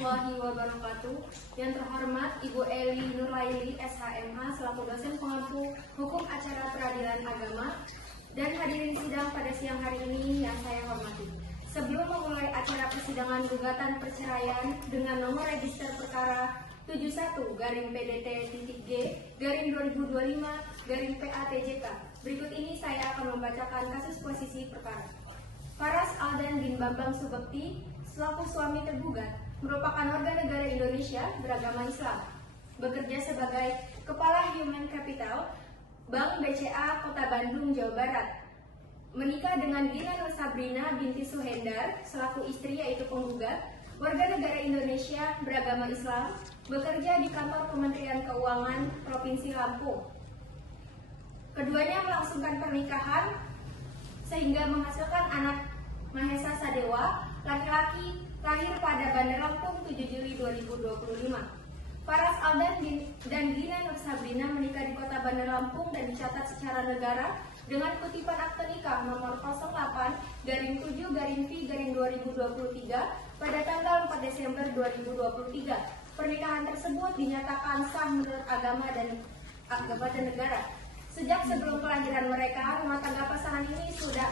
warahmatullahi wabarakatuh. Yang terhormat Ibu Eli Nurlaili, SHMH, selaku dosen pengampu Hukum Acara Peradilan Agama, dan hadirin sidang pada siang hari ini yang saya hormati. Sebelum memulai acara persidangan gugatan perceraian dengan nomor register perkara 71-PDT-G-2025-PATJK, berikut ini saya akan membacakan kasus posisi perkara. Faras Aldan bin Bambang Subekti selaku suami tergugat merupakan warga negara Indonesia beragama Islam, bekerja sebagai Kepala Human Capital Bank BCA Kota Bandung, Jawa Barat. Menikah dengan Gina Nur Sabrina binti Suhendar selaku istri yaitu penggugat, warga negara Indonesia beragama Islam, bekerja di kantor Kementerian Keuangan Provinsi Lampung. Keduanya melangsungkan pernikahan sehingga menghasilkan anak Mahesa Sadewa, laki-laki, lahir pada Bandar Lampung 7 Juli 2025. Faras Aldan dan Gina Nur Sabrina menikah di Kota Bandar Lampung dan dicatat secara negara dengan kutipan akte nikah nomor 08-7-V-2023 pada tanggal 4 Desember 2023. Pernikahan tersebut dinyatakan sah menurut agama dan negara. Sejak sebelum kelahiran mereka, rumah tangga pasangan ini sudah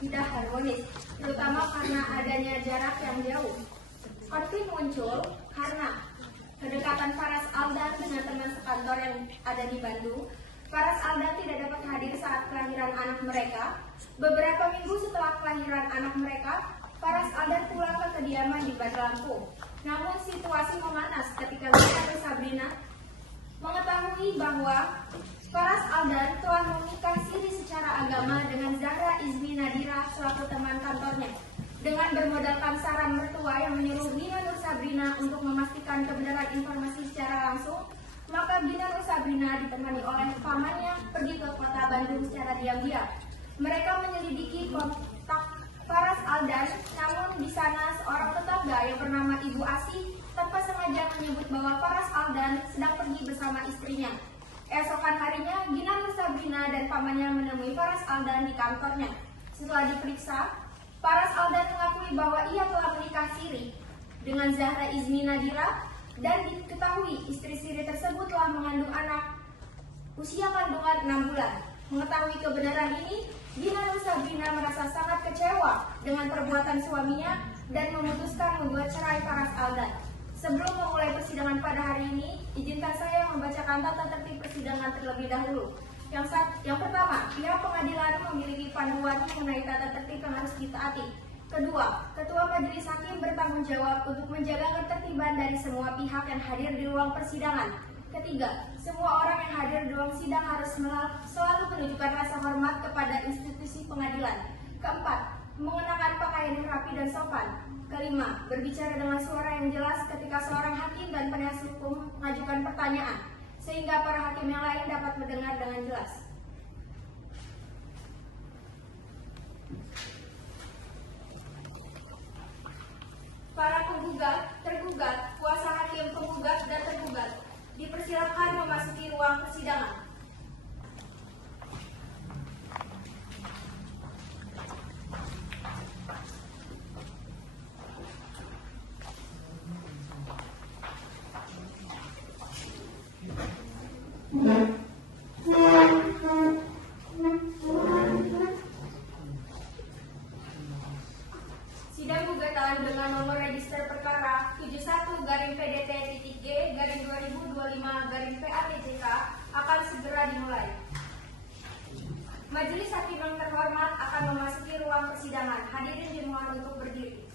tidak harmonis, terutama karena adanya jarak yang jauh. Konflik muncul karena kedekatan Faras Aldan dengan teman sekantor yang ada di Bandung. Faras Aldan tidak dapat hadir saat kelahiran anak mereka. Beberapa minggu setelah kelahiran anak mereka, Faras Aldan pulang ke kediaman di Bandar Lampung. Namun situasi memanas ketika Gina Nur Sabrina mengetahui bahwa Faras Aldan telah menikah siri secara agama dengan Zahra Izmi Nadira selaku teman kantornya. Dengan bermodalkan saran mertua yang menyuruh Gina Nur Sabrina untuk memastikan kebenaran informasi secara langsung, maka Gina Nur Sabrina ditemani oleh pamannya pergi ke Kota Bandung secara diam-diam. Mereka menyelidiki kontak Faras Aldan, namun di sana seorang tetangga yang bernama Ibu Asih tanpa sengaja menyebut bahwa Faras Aldan sedang pergi bersama istrinya. Esokan harinya, Gina Nur Sabrina dan pamannya menemui Faras Aldan di kantornya. Setelah diperiksa, Faras Aldan mengakui bahwa ia telah menikah siri dengan Zahra Izmi Nadira dan diketahui istri siri tersebut telah mengandung anak usia kandungan 6 bulan. Mengetahui kebenaran ini, Gina Nur Sabrina merasa sangat kecewa dengan perbuatan suaminya dan memutuskan membuat cerai Faras Aldan. Sebelum memulai persidangan pada hari ini, izinkan saya membacakan tata tertib persidangan terlebih dahulu. Yang pertama, pihak pengadilan memiliki panduan mengenai tata tertib yang harus ditaati. Kedua, Ketua Majelis Hakim bertanggung jawab untuk menjaga ketertiban dari semua pihak yang hadir di ruang persidangan. Ketiga, semua orang yang hadir di ruang sidang harus selalu menunjukkan rasa hormat kepada institusi pengadilan. Keempat, mengenakan pakaian yang rapi dan sopan. Kelima, berbicara dengan suara yang jelas ketika seorang hakim dan penasihat hukum mengajukan pertanyaan, sehingga para hakim yang lain dapat mendengar dengan jelas. Para penggugat, tergugat, kuasa hakim, penggugat, dan tergugat dipersilakan memasuki ruang persidangan. Sidang gugatan dengan nomor register perkara 71-PDT-G-2025-PATJK akan segera dimulai. Majelis Hakim yang terhormat akan memasuki ruang persidangan. Hadirin dimohon untuk berdiri.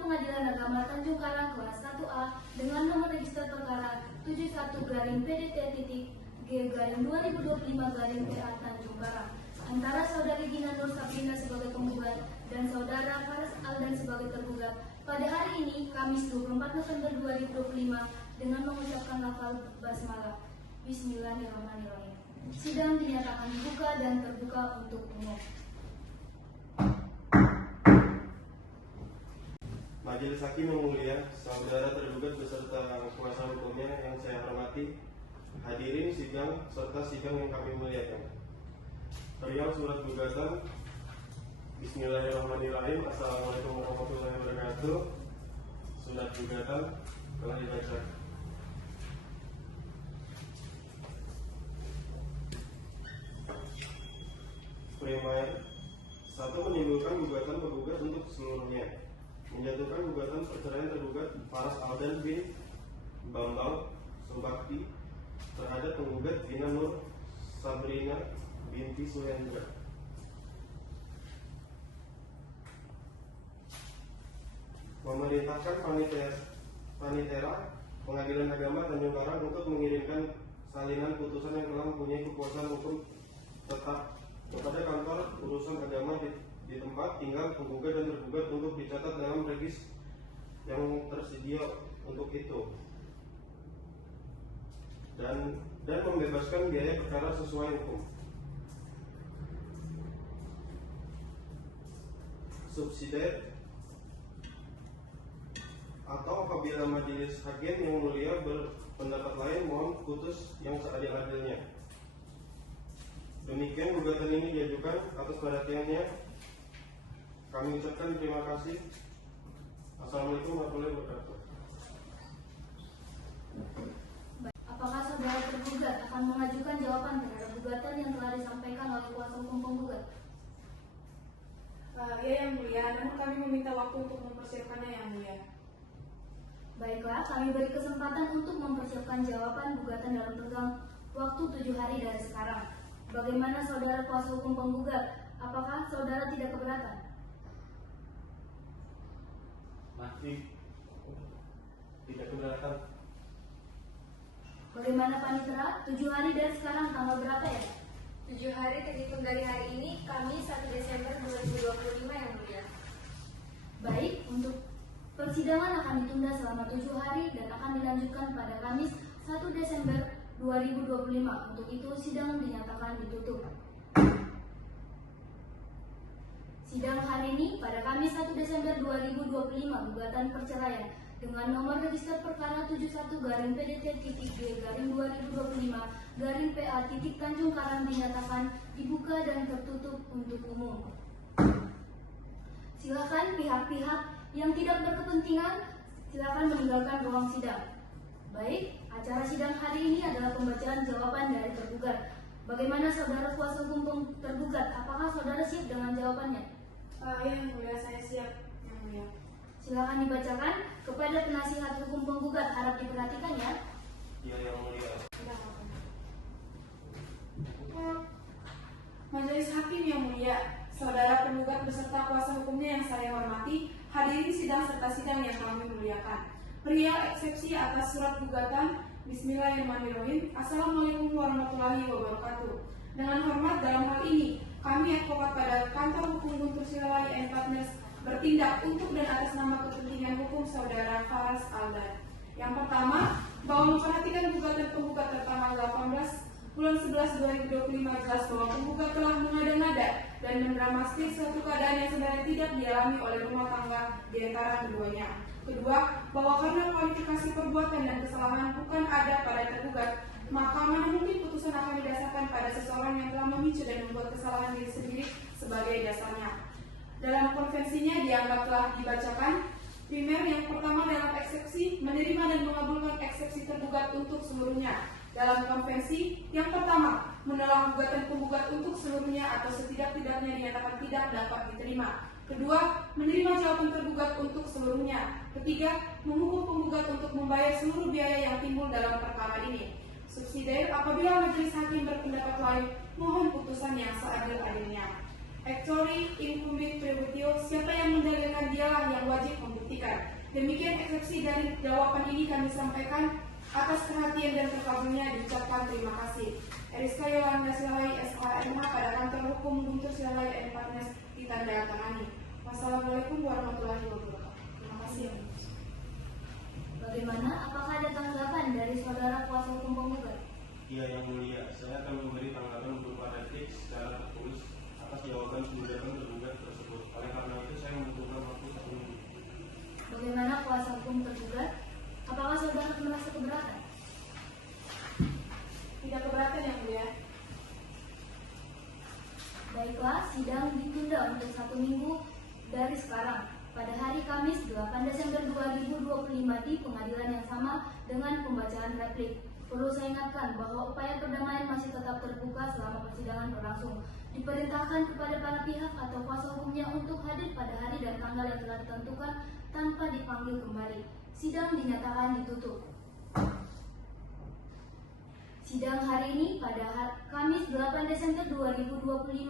Pengadilan Agama Tanjung Karang kelas 1A dengan nomor register perkara 71-PT-G-2025-PA Tanjung Karang antara Saudari Gina Nur Sabrina sebagai penggugat dan Saudara Faras Aldan sebagai tergugat pada hari ini Kamis 24 November 2025 dengan mengucapkan lafal basmalah. Bismillahirrahmanirrahim. Sidang dinyatakan dibuka dan terbuka untuk umum. Majelis Hakim yang mulia, saudara tergugat beserta kuasa hukumnya yang saya hormati, hadirin sidang serta sidang yang kami muliakan. Perihal surat gugatan, Bismillahirrahmanirrahim. Assalamualaikum warahmatullahi wabarakatuh. Surat gugatan telah dibaca. Primer 1. Menimbulkan gugatan penggugat untuk seluruhnya. Menjatuhkan gugatan perceraian tergugat Faras Aldan bin Bambang Subakti terhadap penggugat Gina Nur Sabrina binti Suhendra. Memerintahkan Panitera Pengadilan Agama Tanjung Karang untuk mengirimkan salinan putusan yang telah mempunyai kekuasaan hukum tetap kepada kantor urusan agama di tempat tinggal penggugat dan tergugat untuk dicatat dalam regis yang tersedia untuk itu dan membebaskan biaya perkara sesuai hukum. Subsidiar atau apabila majelis hakim yang mulia berpendapat lain, mohon putus yang seadil-adilnya. Demikian gugatan ini diajukan atas perhatiannya. Kami ucapkan terima kasih. Assalamualaikum warahmatullahi wabarakatuh. Apakah saudara tergugat akan mengajukan jawaban terhadap gugatan yang telah disampaikan oleh kuasa hukum penggugat? Ya yang mulia, namun kami meminta waktu untuk mempersiapkannya yang mulia. Baiklah, kami beri kesempatan untuk mempersiapkan jawaban gugatan dalam tenggang waktu 7 hari dari sekarang. Bagaimana saudara kuasa hukum penggugat? Apakah saudara tidak keberatan? Masih tidak keberatan. Bagaimana Panitera? 7 hari dari sekarang tanggal berapa ya? 7 hari terhitung dari hari ini, Kamis 1 Desember 2025 yang mulia. Baik, untuk persidangan akan ditunda selama 7 hari dan akan dilanjutkan pada Kamis 1 Desember 2025. Untuk itu sidang dinyatakan ditutup. Sidang hari ini pada Kamis 1 Desember 2025 gugatan perceraian dengan nomor register perkara 71-PDT-G-2025-PA Tanjung Karang dinyatakan dibuka dan tertutup untuk umum. Silakan pihak-pihak yang tidak berkepentingan silakan meninggalkan ruang sidang. Baik, acara sidang hari ini adalah pembacaan jawaban dari tergugat. Bagaimana saudara kuasa hukum tergugat? Apakah saudara siap dengan jawabannya? Yang mulia, saya siap yang mulia. Silakan dibacakan kepada penasihat hukum penggugat. Harap diperhatikan ya. Ya yang mulia. Majelis Hakim yang mulia, saudara penggugat beserta kuasa hukumnya yang saya hormati, hadirin sidang serta sidang yang kami muliakan. Perihal eksepsi atas surat gugatan, Bismillahirrahmanirrahim. Assalamualaikum warahmatullahi wabarakatuh. Dengan hormat dalam hal ini, kami advokat pada kantor hukum Guntur Silawai and Partners bertindak untuk dan atas nama kepentingan hukum saudara Faras Aldan. Yang pertama, bahwa memperhatikan gugatan penggugat tertanggal 18 bulan 11 2025 jelas bahwa penggugat telah mengada-ngada dan mendramatisir suatu keadaan yang sebenarnya tidak dialami oleh rumah tangga di antara keduanya. Kedua, bahwa karena kualifikasi perbuatan dan kesalahan bukan ada pada tergugat, maka mana mungkin putusan akan didasarkan pada seseorang yang telah memicu dan membuat kesalahan diri sendiri sebagai dasarnya. Dalam konvensinya dianggap telah dibacakan. Primer yang pertama dalam eksepsi, menerima dan mengabulkan eksepsi tergugat untuk seluruhnya. Dalam konvensi yang pertama, menolak gugatan penggugat untuk seluruhnya atau setidak-tidaknya dinyatakan tidak dapat diterima. Kedua, menerima jawaban tergugat untuk seluruhnya. Ketiga, menghukum penggugat untuk membayar seluruh biaya yang timbul dalam perkara ini. Subsidiar, apabila majelis hakim berpendapat lain, mohon putusan yang seadil-adilnya. Actually, incumbit preventio, siapa yang mendalilkan dialah yang wajib membuktikan. Demikian eksepsi dari jawaban ini kami sampaikan. Atas perhatian dan terkabulnya diucapkan terima kasih. Eriska Yolanda Silahai, SHMH pada kantor hukum Guntur Silahai and Partners ditandatangani. Wassalamualaikum warahmatullahi wabarakatuh. Terima kasih. Bagaimana? Apakah ada tanggapan dari saudara kuasa hukum penggugat? Iya yang mulia, saya akan memberi tanggapan berupa replik secara tertulis atas jawaban gugatan tergugat tersebut. Oleh karena itu saya membutuhkan waktu 1 minggu. Bagaimana kuasa hukum tergugat? Apakah saudara merasa keberatan? Tidak keberatan yang mulia. Baiklah, sidang ditunda untuk 1 minggu dari sekarang pada hari Kamis 8 Desember 2025 di pengadilan yang sama dengan pembacaan replik. Perlu saya ingatkan bahwa upaya perdamaian masih tetap terbuka selama persidangan berlangsung. Diperintahkan kepada para pihak atau kuasa hukumnya untuk hadir pada hari dan tanggal yang telah ditentukan tanpa dipanggil kembali. Sidang dinyatakan ditutup. Sidang hari ini pada Kamis 8 Desember 2025,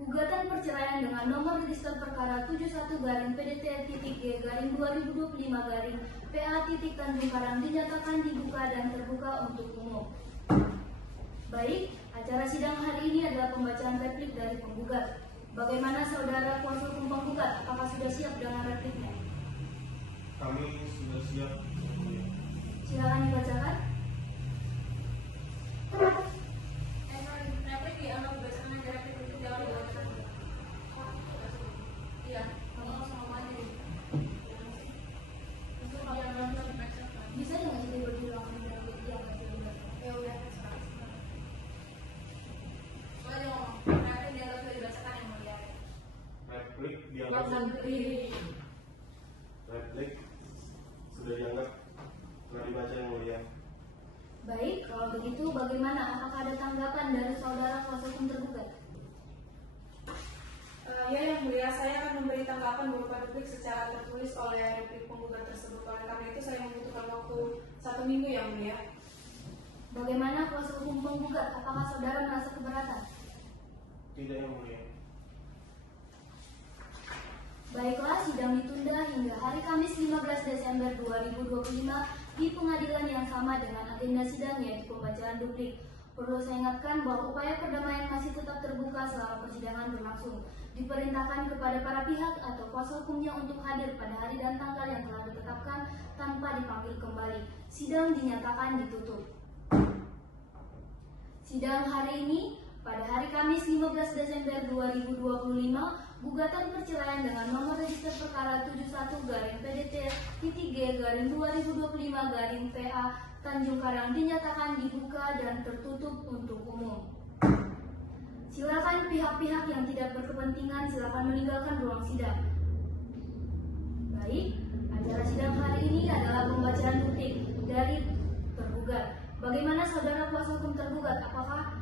gugatan perceraian dengan nomor register perkara 71-PDT-G-2025-PA Tanjung Karang dinyatakan dibuka dan terbuka untuk umum. Baik, acara sidang hari ini adalah pembacaan replik dari penggugat. Bagaimana saudara kuasa hukum penggugat? Apakah sudah siap dengan repliknya? Kami sudah siap yang mulia. Silakan dibacakan. Replik dianggap berdasarkan aja replik itu jangan dibacakan. Iya, kamu sama maju. Itu kalau yang lain lebih baca. Bisa nggak jadi berjuang dengan yang Ya udah. Soalnya ngomong, replik dianggap sudah dibacakan yang mulia. Replik dianggap replik sudah dianggap telah dibaca yang mulia. Baik, kalau begitu bagaimana? Apakah ada tanggapan dari saudara kuasa hukum tergugat? Ya yang mulia, saya akan memberi tanggapan berupa replik secara tertulis oleh replik penggugat tersebut. Oleh karena itu saya membutuhkan waktu 1 minggu yang mulia. Bagaimana kuasa hukum penggugat? Apakah saudara merasa keberatan? Tidak yang mulia. Baiklah, sidang ditunda hingga hari Kamis 15 Desember 2025 di pengadilan yang sama dengan agenda sidang yaitu pembacaan duplik. Perlu saya ingatkan bahwa upaya perdamaian masih tetap terbuka selama persidangan berlangsung. Diperintahkan kepada para pihak atau kuasa hukumnya untuk hadir pada hari dan tanggal yang telah ditetapkan tanpa dipanggil kembali. Sidang dinyatakan ditutup. Sidang hari ini pada hari Kamis 15 Desember 2025, gugatan perceraian dengan nomor register perkara 71-PDT-G-2025-PA Tanjung Karang dinyatakan dibuka dan tertutup untuk umum. Silakan pihak-pihak yang tidak berkepentingan silakan meninggalkan ruang sidang. Baik, acara sidang hari ini adalah pembacaan duplik dari tergugat. Bagaimana saudara kuasa hukum tergugat? Apakah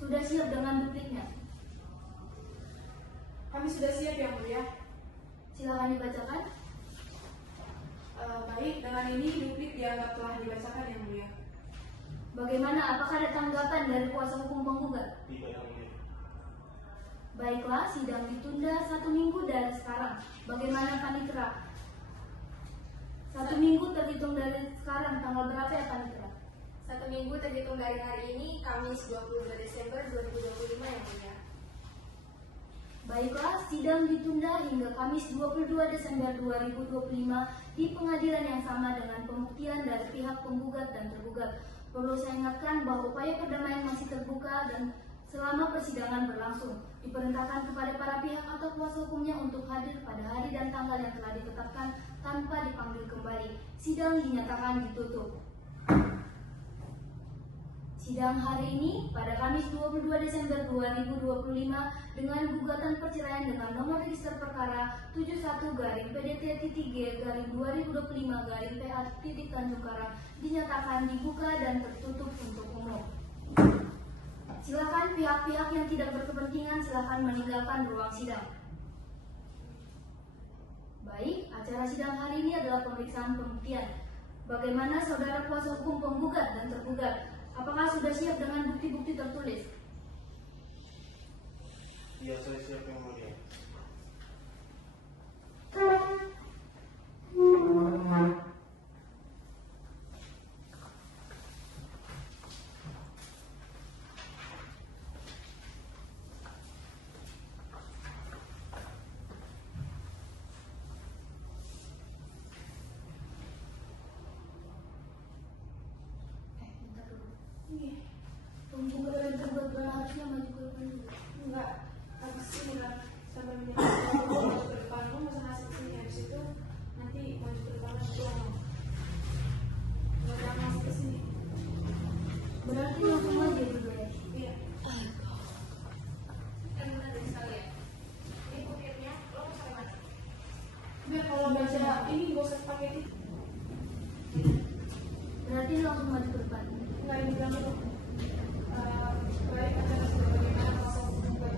sudah siap dengan dupliknya? Kami sudah siap yang mulia. Silakan dibacakan. Baik, dengan ini duplik dianggap telah dibacakan yang mulia. Bagaimana? Apakah ada tanggapan dari kuasa hukum penggugat? Tidak yang mulia. Baiklah, sidang ditunda 1 minggu dari sekarang. Bagaimana panitera? 1 minggu terhitung dari sekarang. Tanggal berapa ya panitera? 1 minggu terhitung dari hari ini, Kamis 22 Desember 2025 yang mulia. Baiklah, sidang ditunda hingga Kamis 22 Desember 2025 di pengadilan yang sama dengan pembuktian dari pihak penggugat dan tergugat. Perlu saya ingatkan bahwa upaya perdamaian masih terbuka dan selama persidangan berlangsung. Diperintahkan kepada para pihak atau kuasa hukumnya untuk hadir pada hari dan tanggal yang telah ditetapkan tanpa dipanggil kembali. Sidang dinyatakan ditutup. Sidang hari ini pada Kamis 22 Desember 2025 dengan gugatan perceraian dengan nomor register perkara 71-PDT-G-2025-PA Tanjung Karang dinyatakan dibuka dan tertutup untuk umum. Silakan pihak-pihak yang tidak berkepentingan silakan meninggalkan ruang sidang. Baik, acara sidang hari ini adalah pemeriksaan pembuktian. Bagaimana saudara kuasa hukum penggugat dan tergugat? Apakah sudah siap dengan bukti-bukti tertulis? Iya, saya siap yang mulia. Bentar dulu. Ini Penggugat dan tergugat harusnya maju ke depan dulu. enggak habis ini kan sambil maju ke depan lu masa hasil sini habis itu nanti maju ke depan lagi doang. Nggak jangan masuk ke sini. Berarti langsung maju dulu ya. Iya. Kan benar dari sekalian. Ini bukitnya lo mau sampai mana? Biar kalau baca ini gak usah pakai titik. Berarti langsung maju ke depan. Nggak ada yang bilang itu. Baik acara sudah bagaimana kuasa hukum dan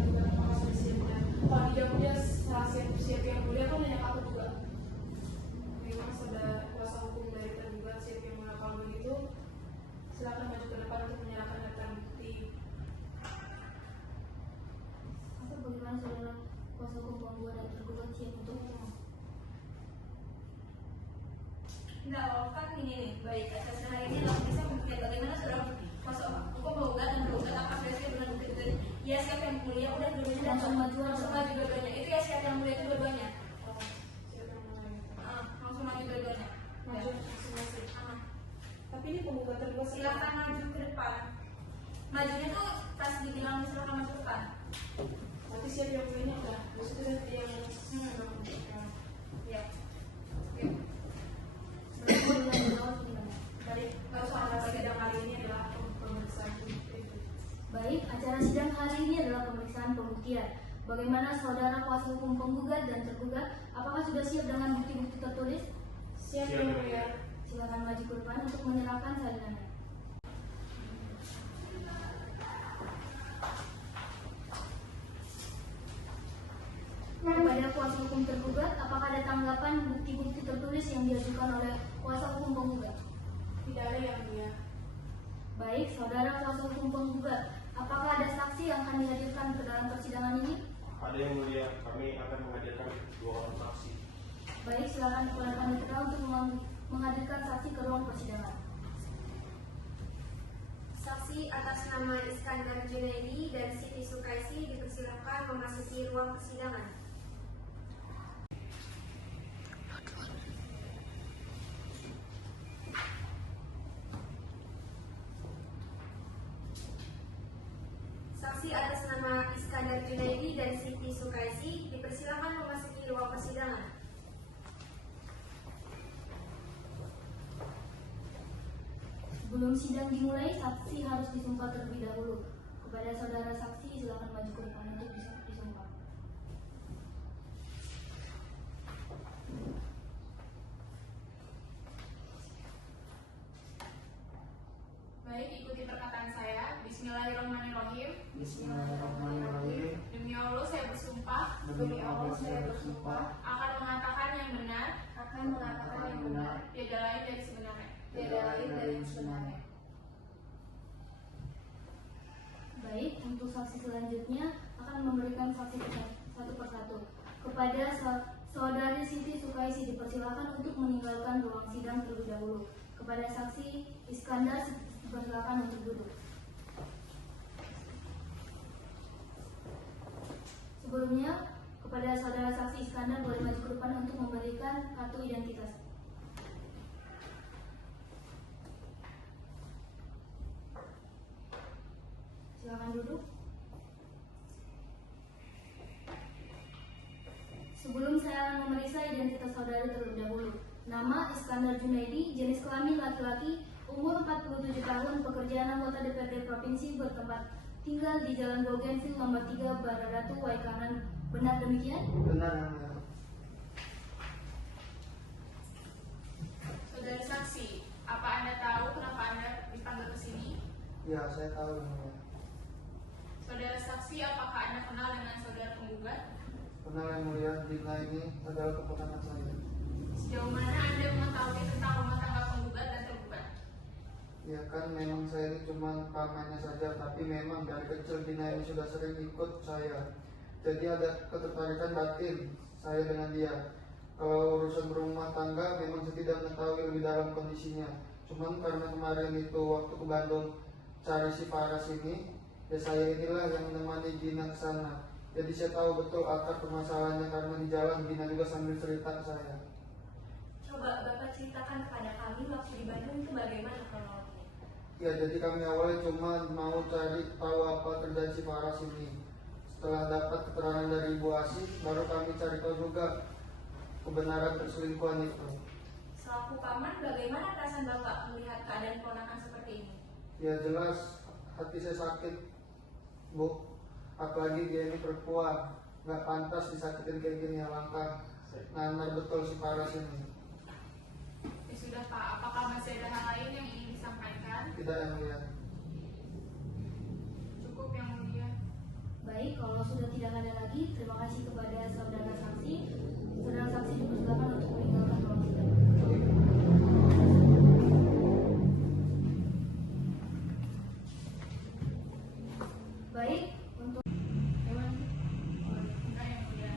juga pengawas presidennya. Kalau dijawabnya salah siapa yang mulia kan nanya aku juga. Bagaimana sudah kuasa hukum dari tergugat siapa yang mulia kalau begitu silakan maju ke depan untuk menyerahkan data bukti. Atau bagaimana saudara kuasa hukum penggugat dan tergugat siap untuk Enggak, kalau kan ini nih, baik atas hari ini langsung bisa membuktikan bagaimana saudara kuasa hukum penggugat dan tergugat apakah sudah benar bukti itu. Ya siapa yang mulia, udah dua-duanya Langsung maju aja. langsung maju dua-duanya. Itu ya siapa yang mulia itu dua-duanya. Oh, siapa yang mulia? Langsung maju dua-duanya. Maju masing-masing. Ah, Tapi ini penggugat tergugat silakan maju ke depan. Majunya tuh pas dibilang silakan maju ke depan. Nanti siapa yang mulianya udah. Terus itu nanti yang Ya. Ya. berarti dengan jawab gimana? dari acara sidang hari ini adalah pemeriksaan bukti. Baik, acara sidang hari ini adalah pemeriksaan pembuktian. Bagaimana saudara kuasa hukum penggugat dan tergugat? Apakah sudah siap dengan bukti-bukti tertulis? Siap Siap, yang yang mulia. Silakan maju ke depan untuk menyerahkan salinannya. Kepada kuasa hukum tergugat, apakah ada tanggapan bukti-bukti tertulis yang diajukan oleh kuasa hukum penggugat? Tidak ada yang mulia. Baik, saudara kuasa hukum penggugat, apakah ada saksi yang akan dihadirkan ke dalam persidangan ini? Ada yang mulia, kami akan menghadirkan 2 orang saksi. Baik, silakan kepada panitia untuk menghadirkan saksi ke ruang persidangan. Saksi atas nama Iskandar Junaidi dan Siti Sukaisi dipersilakan memasuki ruang persidangan. Saksi atas nama Iskandar Junaidi dan Siti Sukaisi dipersilakan memasuki ruang persidangan. Sebelum sidang dimulai, saksi harus disumpah terlebih dahulu. Kepada saudara saksi, silakan maju ke depan untuk disumpah. Baik, ikuti perkataan saya. Bismillahirrahmanirrahim. Bismillahirrahmanirrahim. Demi Allah saya bersumpah Demi Allah saya bersumpah akan mengatakan yang benar, Akan mengatakan yang benar, tiada lain dari sebenarnya. tiada lain dari yang sebenarnya. Baik, untuk saksi selanjutnya akan memberikan saksi satu persatu. Kepada saudari Siti Sukaisi dipersilakan untuk meninggalkan ruang sidang terlebih dahulu. Kepada saksi Iskandar dipersilakan untuk duduk. Sebelumnya, kepada saudara saksi Iskandar boleh maju ke depan untuk memberikan kartu identitas. Silakan duduk. Sebelum saya akan memeriksa identitas saudara terlebih dahulu. Nama Iskandar Junaidi, jenis kelamin laki-laki, umur 47 tahun, pekerjaan anggota DPRD Provinsi, bertempat tinggal di Jalan Bougainville nomor 3, Baradatu, Waikanan. Benar demikian? benar yang mulia. Saudara saksi, apa Anda tahu kenapa Anda dipanggil ke sini? Ya, saya tahu yang mulia. Saudara saksi, apakah Anda kenal dengan saudara penggugat? Benar yang mulia, Dina ini adalah keponakan saya. Sejauh mana Anda mengetahui tentang rumah tangga penggugat dan tergugat? Ya, kan memang saya ini cuma pamannya saja, tapi memang dari kecil Dina ini sudah sering ikut saya. Jadi ada ketertarikan batin saya dengan dia. Kalau urusan berumah tangga memang saya tidak mengetahui lebih dalam kondisinya. Cuman karena kemarin itu waktu ke Bandung cari si Faras ini, ya saya inilah yang menemani Dina ke sana. Jadi saya tahu betul akar permasalahannya karena di jalan Dina juga sambil cerita ke saya. Coba Bapak ceritakan kepada kami waktu di Bandung itu bagaimana kronologinya? Ya, jadi kami awalnya cuma mau cari tahu apa kerjaan si Faras ini. Setelah dapat keterangan dari Ibu Asih, baru kami cari tahu juga kebenaran perselingkuhan itu. Selaku paman, bagaimana perasaan Bapak melihat keadaan ponakan seperti ini? Ya jelas hati saya sakit, Bu. Apalagi dia ini perempuan, nggak pantas disakitin kayak gini ya, langkah nanar betul si Faras ini. Ya sudah Pak, apakah masih ada hal lain yang ingin disampaikan? Tidak yang mulia. Cukup yang mulia. Baik, kalau sudah tidak ada lagi, terima kasih kepada saudara saksi. Saudara saksi dipersilakan untuk meninggalkan ruang sidang. Baik, untuk Enggak yang mulia.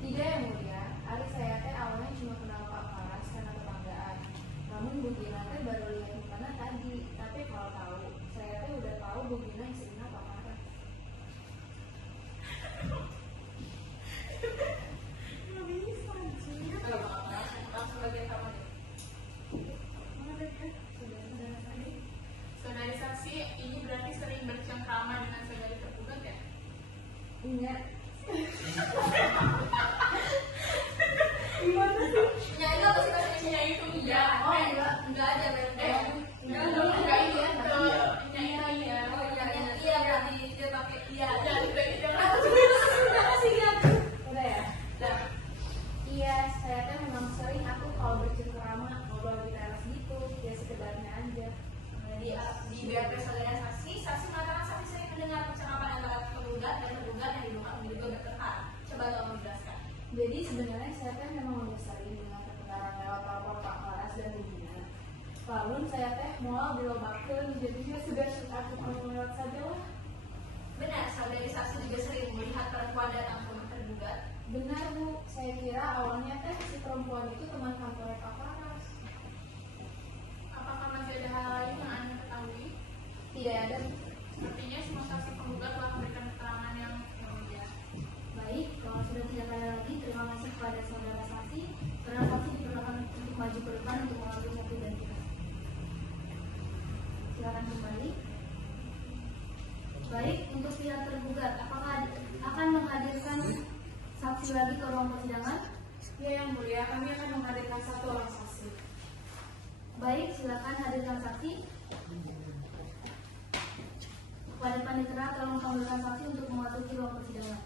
Tidak yang mulia, ari saya teh awalnya cuma kenal Pak Faras karena tetanggaan. Namun Bu Gina teh baru lihat di mana tadi. Tapi kalau tahu, saya teh udah tahu Bu Gina istrinya Pak Faras. Langsung bagian kamu deh. Saudari saksi, ini berarti sering bercengkrama dengan saudari tergugat ya? Enggak. ya itu apa sih bahasanya itu? Iya. Oh enggak ada berarti. Enggak Enggak iya. iya. Iya iya. Oh iya berarti dia pakai iya. Jadi berarti jangan. Terima kasih ya. Udah ya? Nah, Iya, saya teh memang sering aku kalau bercengkrama ngobrol di teras gitu, ya sekedarnya aja. Di BAP saudara saksi mengatakan saksi sering mendengar percakapan antara tergugat dan tergugat yang diduga menjadi bertengkar. Coba tolong menjelaskan. Jadi sebenarnya saya teh memang udah sering dengan pertengkaran lewat telepon Pak Faras dan Bu Gina. Lalu saya teh mau dilobakeun, jadinya sudah aku mau lewat saja lah. Benar, saudari saksi juga sering melihat perempuan datang ke rumah tergugat. Benar Bu, saya kira awalnya teh si perempuan itu teman kantor Pak Faras. apakah masih ada hal lain yang Anda ketahui? Tidak ada. Sepertinya semua saksi penggugat telah memberikan keterangan yang mulia. Baik, kalau sudah tidak ada lagi, terima kasih kepada saudara saksi. Saudara saksi dipersilakan untuk maju ke depan untuk mengambil satu dan tiga. Silakan kembali. Baik, untuk pihak tergugat, apakah akan menghadirkan saksi lagi ke ruang persidangan? Ya yang mulia, kami akan menghadirkan satu orang saksi. Baik, silakan hadirkan saksi. Kepada panitera, tolong panggilkan saksi untuk memasuki ruang persidangan.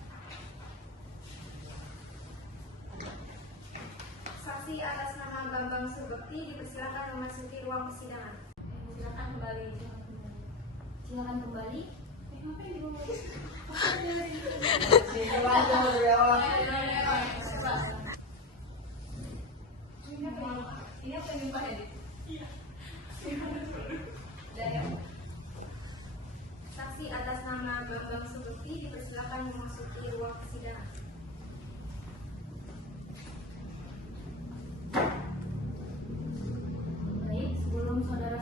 Saksi atas nama Bambang Surbekti dipersilakan memasuki ruang persidangan. Silakan kembali. Silakan kembali. Ini apa yang Pak Edi? Saksi atas nama Bambang Surbekti dipersilakan memasuki ruang persidangan. Baik, sebelum saudara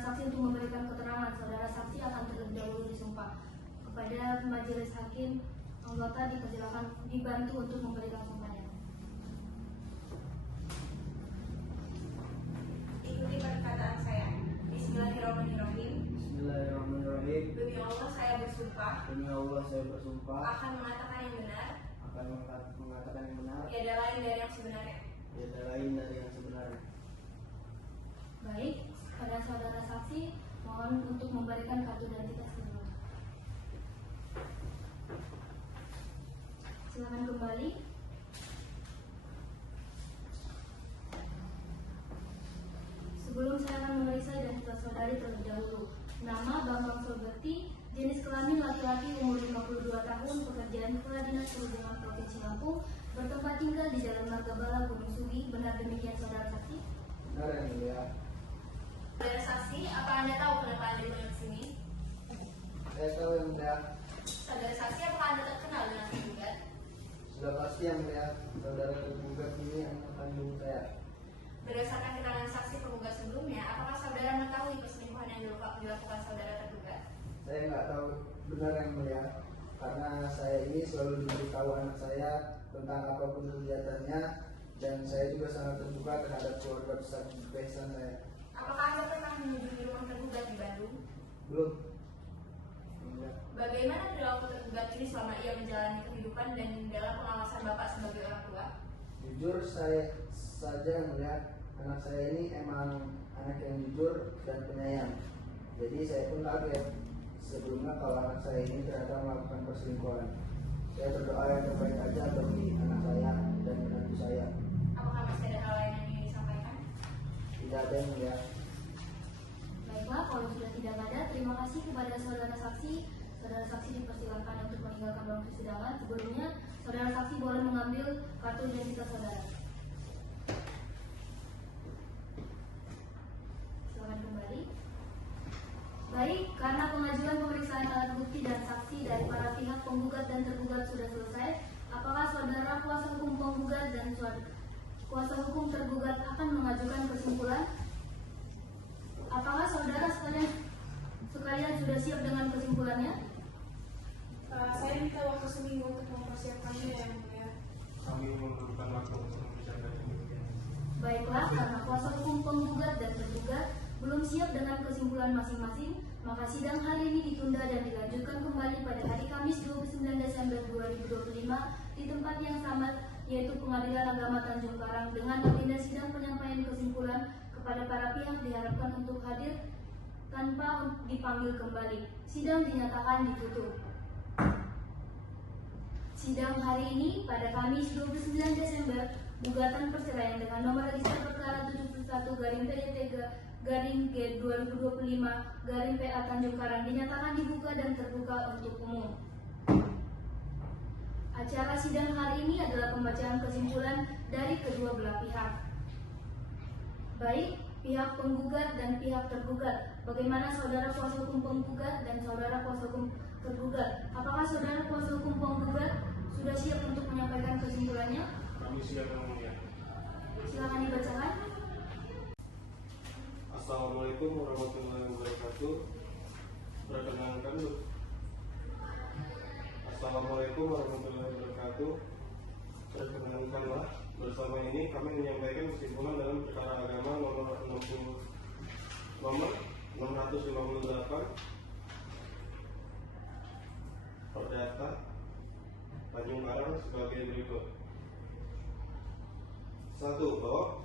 saksi untuk memberikan keterangan, saudara saksi akan terlebih dahulu disumpah. Kepada majelis hakim, anggota dipersilakan dibantu untuk memberikan sumpahnya. Ikuti perkataan saya. Bismillahirrahmanirrahim. Bismillahirrahmanirrahim. Demi Allah saya bersumpah Demi Allah saya bersumpah akan mengatakan yang benar, akan mengatakan yang benar, tiada lain dari yang sebenarnya. tiada lain dari yang sebenarnya. Baik, pada saudara saksi, mohon untuk memberikan kartu identitas kedua. Silakan kembali. Sebelum saya akan memeriksa identitas saudari terlebih dahulu. Nama Bambang Surbekti, jenis kelamin laki-laki, umur 52 tahun, pekerjaan Kepala Dinas Perhubungan Provinsi Lampung, bertempat tinggal di Jalan Margabala, Gunung Sugi. Benar demikian saudara saksi? Benar yang mulia. Saudara saksi, apa Anda tahu kenapa Anda dipanggil ke sini? Saya tahu yang mulia. Saudara saksi, apakah Anda terkenal dengan penggugat? Sudah pasti yang mulia. Saudara tergugat ini anak kandung saya. Berdasarkan keterangan saksi penggugat sebelumnya, apakah saudara mengetahui perselingkuhan yang dilakukan saudara tergugat? Saya nggak tahu benar yang mulia. Karena saya ini selalu diberitahu anak saya tentang apapun kegiatannya, dan saya juga sangat terbuka terhadap keluarga besar besan saya. Apakah Anda pernah mengunjungi rumah tergugat di Bandung? Belum. Enggak. Bagaimana perilaku tergugat ini selama ia menjalani kehidupan dan dalam pengawasan Bapak sebagai orang tua? Jujur saya saja yang mulia, anak saya ini emang anak yang jujur dan penyayang. Jadi saya pun kaget sebelumnya kalau anak saya ini ternyata melakukan perselingkuhan. Saya berdoa yang terbaik aja bagi anak saya dan menantu saya. Apakah masih ada hal lain yang ingin disampaikan? Tidak ada yang mulia. Baiklah, kalau sudah tidak ada, terima kasih kepada saudara saksi. Saudara saksi dipersilakan untuk meninggalkan ruang persidangan. Sebelumnya, saudara saksi boleh mengambil kartu identitas saudara. Silakan kembali. Baik, karena pengajuan pemeriksaan alat bukti dan saksi dari para pihak penggugat dan tergugat sudah selesai, apakah saudara kuasa hukum penggugat dan kuasa hukum tergugat akan mengajukan kesimpulan? Apakah saudara sekalian sudah siap dengan kesimpulannya? Saya minta waktu seminggu untuk mempersiapkannya yang mulia. Kami memerlukan waktu untuk membicarakan ini. Baiklah, karena kuasa hukum penggugat dan tergugat belum siap dengan kesimpulan masing-masing, maka sidang hari ini ditunda dan dilanjutkan kembali pada hari Kamis 29 Desember 2025 di tempat yang sama, yaitu Pengadilan Agama Tanjung Karang, dengan agenda sidang penyampaian kesimpulan kepada para pihak diharapkan untuk hadir tanpa dipanggil kembali. Sidang dinyatakan ditutup. Sidang hari ini pada Kamis 29 Desember, gugatan perceraian dengan nomor register perkara 71-P3-G 2025-PA Tanjung Karang dinyatakan dibuka dan terbuka untuk umum. Acara sidang hari ini adalah pembacaan kesimpulan dari kedua belah pihak. Baik, pihak penggugat dan pihak tergugat. Bagaimana saudara kuasa hukum penggugat dan saudara kuasa hukum tergugat? Apakah saudara kuasa hukum penggugat sudah siap untuk menyampaikan kesimpulannya? Kami siap yang mulia. Silakan dibacakan. Assalamualaikum warahmatullahi wabarakatuh. Perkenalkan, Assalamualaikum warahmatullahi wabarakatuh. Perkenalkanlah, bersama ini kami menyampaikan kesimpulan dalam perkara agama nomor 658 Perdata Tanjung Karang sebagai berikut. 1. Bahwa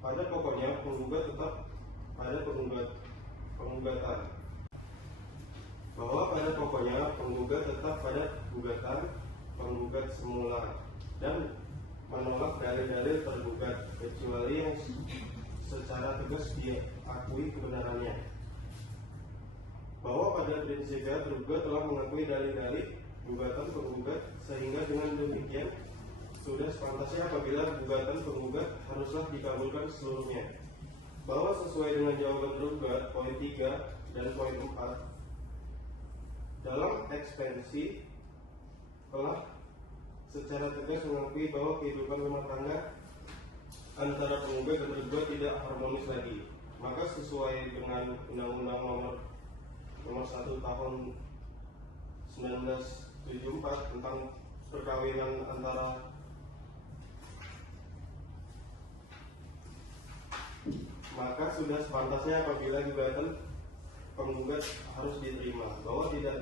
pada pokoknya penggugat tetap pada penggugatan. Bahwa pada pokoknya penggugat tetap pada gugatan penggugat semula dan menolak dalil-dalil tergugat kecuali yang secara tegas diakui kebenarannya. Bahwa pada prinsipnya tergugat telah mengakui dalil-dalil gugatan penggugat, sehingga dengan demikian sudah sepantasnya apabila gugatan penggugat haruslah dikabulkan seluruhnya. Bahwa sesuai dengan jawaban tergugat poin 3 dan poin 4 dalam ekspansi telah secara tegas mengakui bahwa kehidupan rumah tangga antara penggugat dan tergugat tidak harmonis lagi. Maka sesuai dengan Undang-Undang nomor 1 tahun 1974 tentang perkawinan antara maka sudah sepantasnya apabila gugatan penggugat harus diterima bahwa tidak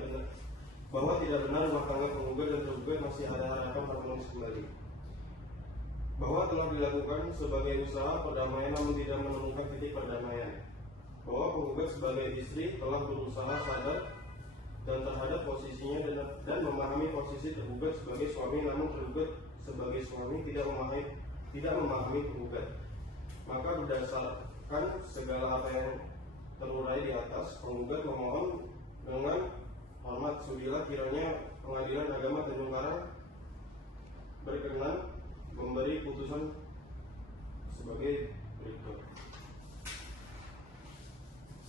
benar rumah tangga penggugat dan tergugat masih ada harapan harmonis kembali. Bahwa telah dilakukan sebagai usaha perdamaian namun tidak menemukan titik perdamaian. Bahwa penggugat sebagai istri telah berusaha sadar dan terhadap posisinya dan memahami posisi tergugat sebagai suami, namun tergugat sebagai suami tidak memahami penggugat. Maka berdasarkan segala apa yang terurai di atas, penggugat memohon dengan hormat sudilah kiranya Pengadilan Agama Tanjung Karang berkenan memberi putusan sebagai berikut.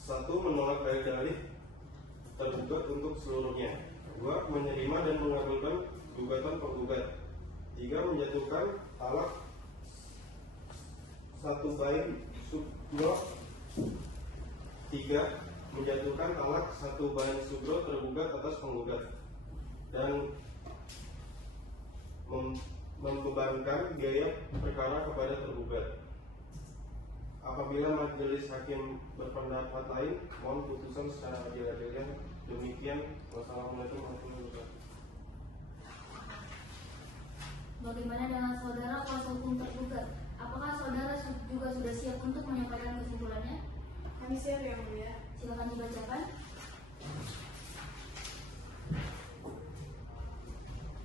1. Menolak dalih tergugat untuk seluruhnya. 2. Menerima dan mengabulkan gugatan penggugat. 3. Menjatuhkan talak satu baik sugro. 3. Menjatuhkan talak satu baik sugro tergugat atas penggugat dan membebankan biaya perkara kepada tergugat. Apabila majelis hakim berpendapat lain, mohon putusan secara adil-adilnya. Demikian. Wassalamualaikum warahmatullahi wabarakatuh. Bagaimana dengan saudara kuasa hukum tergugat? Apakah saudara juga sudah siap untuk menyampaikan kesimpulannya? Kami siap yang mulia. Silakan dibacakan.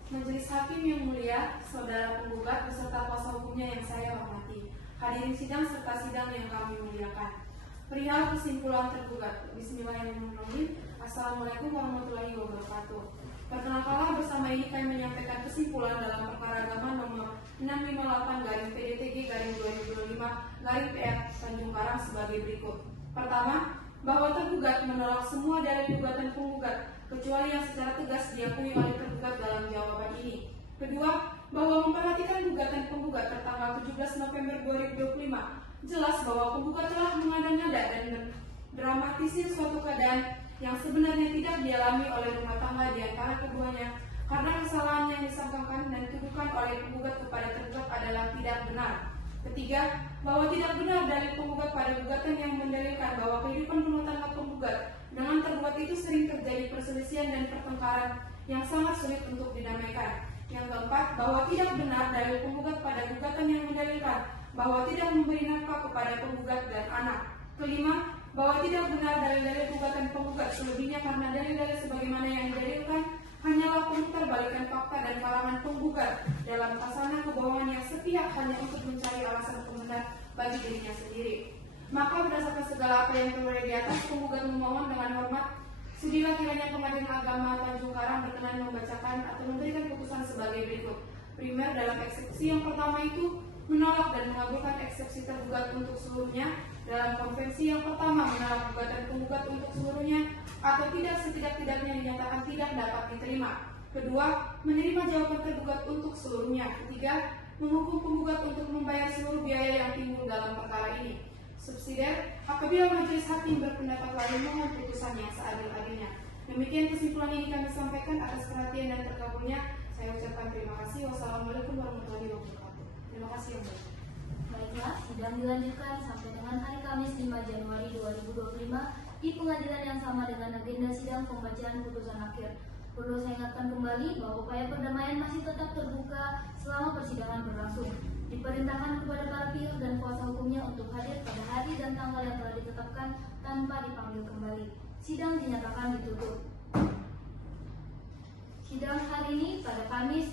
Majelis Hakim yang mulia, saudara penggugat beserta kuasa hukumnya yang saya hormati, hadirin sidang serta sidang yang kami muliakan. Perihal kesimpulan tergugat. Bismillahirrahmanirrahim. Assalamualaikum warahmatullahi wabarakatuh. Perkenalkanlah, bersama ini kami menyampaikan kesimpulan dalam perkara agama nomor 658/PDTG/2025/PF Tanjung Karang sebagai berikut. Pertama, bahwa tergugat menolak semua dalil gugatan penggugat kecuali yang secara tegas diakui oleh tergugat dalam jawaban ini. Kedua, bahwa memperhatikan gugatan penggugat tertanggal 17 November 2025, jelas bahwa penggugat telah mengada-ngada dan mendramatisir suatu keadaan yang sebenarnya tidak dialami oleh rumah tangga di antara keduanya, karena kesalahan yang disangkakan dan dituduhkan oleh penggugat kepada tergugat adalah tidak benar. Ketiga, bahwa tidak benar dalil penggugat pada gugatan yang mendalilkan bahwa kehidupan rumah tangga penggugat dengan tergugat itu sering terjadi perselisihan dan pertengkaran yang sangat sulit untuk didamaikan. Yang keempat, bahwa tidak benar dalil penggugat pada gugatan yang mendalilkan bahwa tidak memberi nafkah kepada penggugat dan anak. Kelima, bahwa tidak benar dalil-dalil gugatan penggugat selebihnya karena dalil-dalil sebagaimana yang didalilkan hanyalah pemutarbalikan fakta dan kalangan penggugat dalam khazanah kebohongan yang sepihak hanya untuk mencari alasan pembenar bagi dirinya sendiri. Maka berdasarkan segala apa yang terwari di atas, penggugat memohon dengan hormat sudilah kiranya Pengadilan Agama Tanjung Karang berkenan membacakan atau memberikan putusan sebagai berikut. Primer, dalam eksepsi yang pertama itu menolak dan mengabulkan eksepsi tergugat untuk seluruhnya. Dalam konvensi yang pertama, menolak gugatan penggugat untuk seluruhnya atau tidak setidak-tidaknya dinyatakan tidak dapat diterima. Kedua, menerima jawaban tergugat untuk seluruhnya. Ketiga, menghukum penggugat untuk membayar seluruh biaya yang timbul dalam perkara ini. Subsidiar, apabila majelis hakim berpendapat lain, mohon putusan yang seadil-adilnya. Demikian kesimpulan ini kami sampaikan. Atas perhatian dan terkabulnya saya ucapkan terima kasih. Wassalamualaikum warahmatullahi wabarakatuh. Terima kasih yang mulia. Baiklah, sidang dilanjutkan sampai dengan hari Kamis 5 Januari 2025 di pengadilan yang sama dengan agenda sidang pembacaan putusan akhir. Perlu saya ingatkan kembali bahwa upaya perdamaian masih tetap terbuka selama persidangan berlangsung. Diperintahkan kepada para pihak dan kuasa hukumnya untuk hadir pada hari dan tanggal yang telah ditetapkan tanpa dipanggil kembali. Sidang dinyatakan ditutup. Sidang hari ini pada Kamis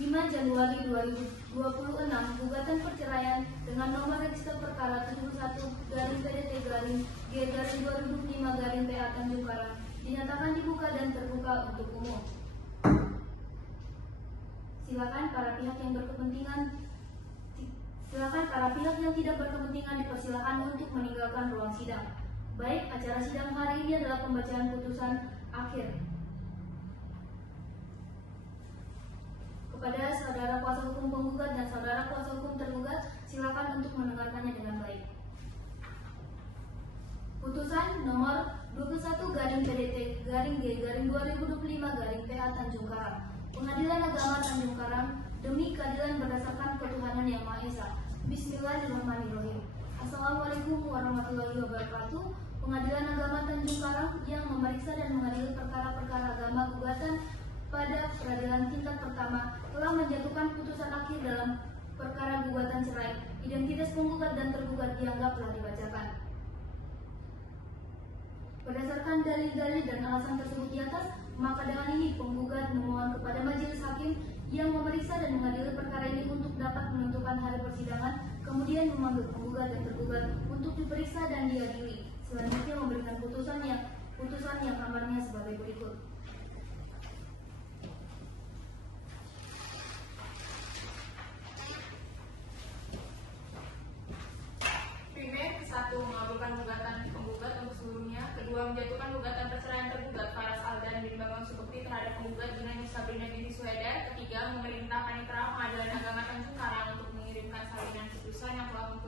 5 Januari 2026, gugatan perceraian dengan nomor register perkara 71/PDT-G/2025/PA Tanjung Karang dinyatakan dibuka dan terbuka untuk umum. Silakan para pihak yang tidak berkepentingan dipersilakan untuk meninggalkan ruang sidang. Baik, acara sidang hari ini adalah pembacaan putusan akhir. Kepada saudara kuasa hukum penggugat dan saudara kuasa hukum tergugat, silakan untuk mendengarkannya dengan baik. Putusan nomor 21/PDT-G/2025/PA Tanjung Karang. Pengadilan Agama Tanjung Karang demi keadilan berdasarkan ketuhanan Yang Maha Esa. Bismillahirrahmanirrahim. Assalamualaikum warahmatullahi wabarakatuh. Pengadilan Agama Tanjung Karang yang memeriksa dan mengadili perkara-perkara agama gugatan pada peradilan tingkat pertama telah menjatuhkan putusan akhir dalam perkara gugatan cerai. Identitas penggugat dan tergugat dianggap telah dibacakan. Berdasarkan dalil-dalil dan alasan tersebut di atas, maka dengan ini penggugat memohon kepada majelis hakim yang memeriksa dan mengadili perkara ini untuk dapat menentukan hari persidangan, kemudian memanggil penggugat dan tergugat untuk diperiksa dan diadili. Selanjutnya memberikan putusan yang kamarnya sebagai berikut.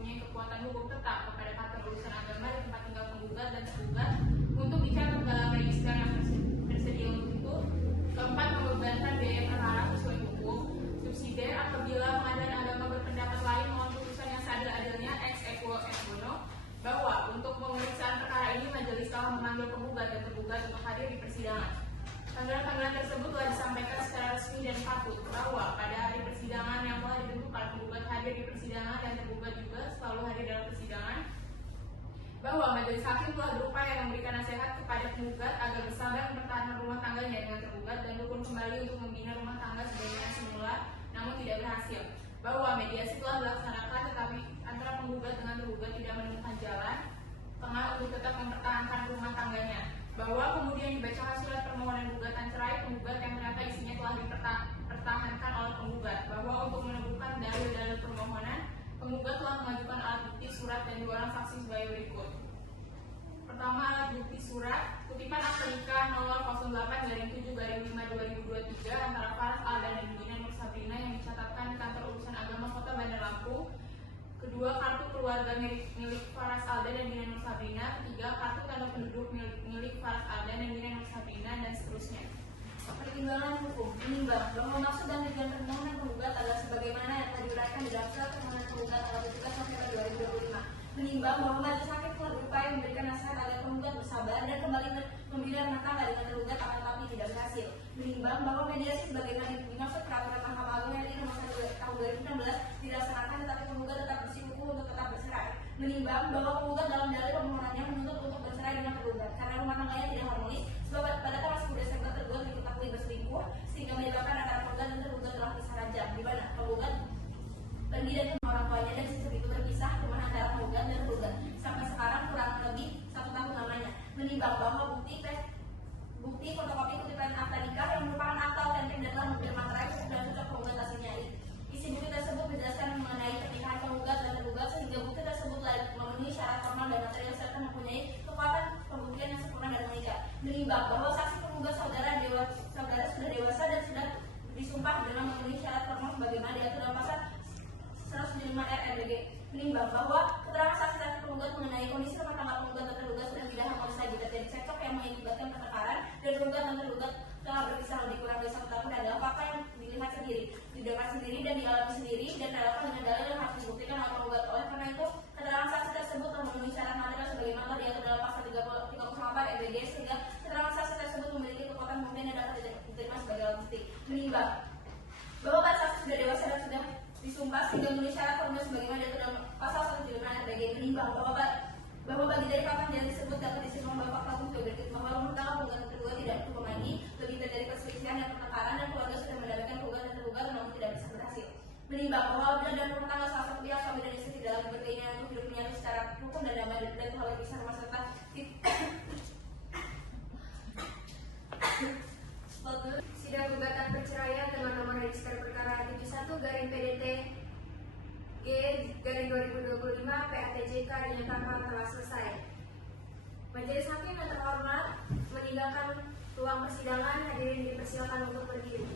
mempunyai kekuatan hukum tetap kepada kantor urusan agama di tempat tinggal penggugat dan tergugat untuk dicatat dalam register yang tersedia untuk itu. Keempat, membebankan biaya perkara sesuai hukum. Subsidiar, apabila pengadilan agama berpendapat lain mohon putusan yang seadil-adilnya ex equo ex bono, bahwa untuk pemeriksaan perkara ini majelis telah memanggil penggugat dan tergugat untuk hadir di persidangan. Panggilan-panggilan tersebut telah disampaikan secara resmi dan patut, bahwa pada hari persidangan yang telah ditentukan penggugat hadir di persidangan dan tergugat juga selalu hadir dalam persidangan, bahwa majelis hakim telah berupaya memberikan nasihat kepada penggugat agar bersabar mempertahankan rumah tangganya dengan tergugat dan rukun kembali untuk membina rumah tangga sebagaimana semula, namun tidak berhasil. Bahwa mediasi telah dilaksanakan tetapi antara penggugat dengan tergugat tidak menemukan jalan tengah untuk tetap mempertahankan rumah tangganya. Bahwa kemudian dibacakan surat permohonan gugatan cerai penggugat yang ternyata isinya telah dipertahankan oleh penggugat. Bahwa untuk menemukan dalil-dalil permohonan, penggugat telah mengajukan alat bukti surat dan 2 orang saksi sebagai berikut. Pertama, alat bukti surat kutipan akta nikah nomor 08/7/5/2023 antara Faras Aldan dan Gina Nur Sabrina yang dicatatkan di kantor urusan agama Kota Bandar Lampung. Kedua, kartu keluarga milik Faras Aldan dan Gina Nur Sabrina. Ketiga, kartu tanda penduduk milik Faras Aldan dan Gina Nur Sabrina, dan seterusnya. Pertimbangan hukum menimbang bahwa maksud dan tujuan permohonan penggugat adalah sebagaimana yang telah diuraikan di dalam surat permohonan penggugat tanggal 17 November 2025. Menimbang bahwa majelis hakim telah berupaya memberikan nasihat agar penggugat bersabar dan kembali membina rumah tangga dengan tergugat akan tetapi tidak berhasil. Menimbang bahwa mediasi sebagaimana dimaksud peraturan Mahkamah Agung RI nomor 1 tahun 2016 dilaksanakan tetapi penggugat tetap bersikukuh untuk tetap bercerai. Menimbang bahwa penggugat dalam dalil permohonannya menuntut untuk bercerai dengan tergugat karena rumah tangganya tidak harmonis sebab pada tanggal 10 Desember tergugat diketahui berselingkuh sehingga menyebabkan antara penggugat dan tergugat telah pisah rajam, di mana penggugat pergi dan orang tuanya dan sejak itu berpisah rumah antara penggugat dan tergugat sampai sekarang kurang lebih 1 tahun lamanya. Menimbang bahwa bukti fotokopi kutipan akta nikah yang merupakan akta otentik dan telah bermaterai cukup dan cocok penggugat hasilnya. Isi bukti tersebut menjelaskan mengenai pernikahan penggugat dan tergugat sehingga bukti tersebut memenuhi syarat formal dan material serta mempunyai kekuatan pembuktian yang sempurna dan mengikat. Menimbang bahwa saksi penggugat saudara sudah dewasa dan sudah disumpah dengan memenuhi syarat formal sebagaimana diatur dalam pasal 175 RRBG. Menimbang bahwa keterangan saksi penggugat mengenai kondisi rumah tangga penggugat dan tergugat sudah tidak harmonis lagi terjadi cekcok yang mengakibatkan pertengkaran dan penggugat dan tergugat telah berpisah lebih kurang dari 1 tahun adalah fakta yang dilihat sendiri, didengar sendiri dan dialami sendiri dan relevan dengan dalil yang harus dibuktikan oleh penggugat. Oleh karena itu, keterangan saksi tersebut telah memenuhi syarat material sebagaimana diatur dalam pasal 38 RBG sehingga keterangan saksi tersebut memiliki kekuatan pembuktian yang dapat diterima sebagai alat bukti. Menimbang bahwa para saksi sudah dewasa dan sudah disumpah sehingga memenuhi syarat formal sebagaimana diatur dalam pasal 175 RBG. Menimbang bahwa bagi dari fakta yang tersebut dapat disimpulkan bahwa fakta hukum berikut bahwa rumah tangga penggugat dan tergugat tidak cukup lagi, lebih terjadi perselisihan dan pertengkaran dan keluarga sudah mendapatkan penggugat dan tergugat namun tidak bisa berhasil. Menimbang bahwa apabila dalam rumah tangga salah satu pihak suami dan istri tidak lagi berkeinginan untuk hidup menyatu secara hukum dan damai dan telah berpisah rumah serta sidang gugatan perceraian dengan nomor register perkara 71/PDT G/2025 PATJK dinyatakan telah selesai. Majelis hakim yang terhormat meninggalkan ruang persidangan, hadirin dipersilakan untuk berdiri.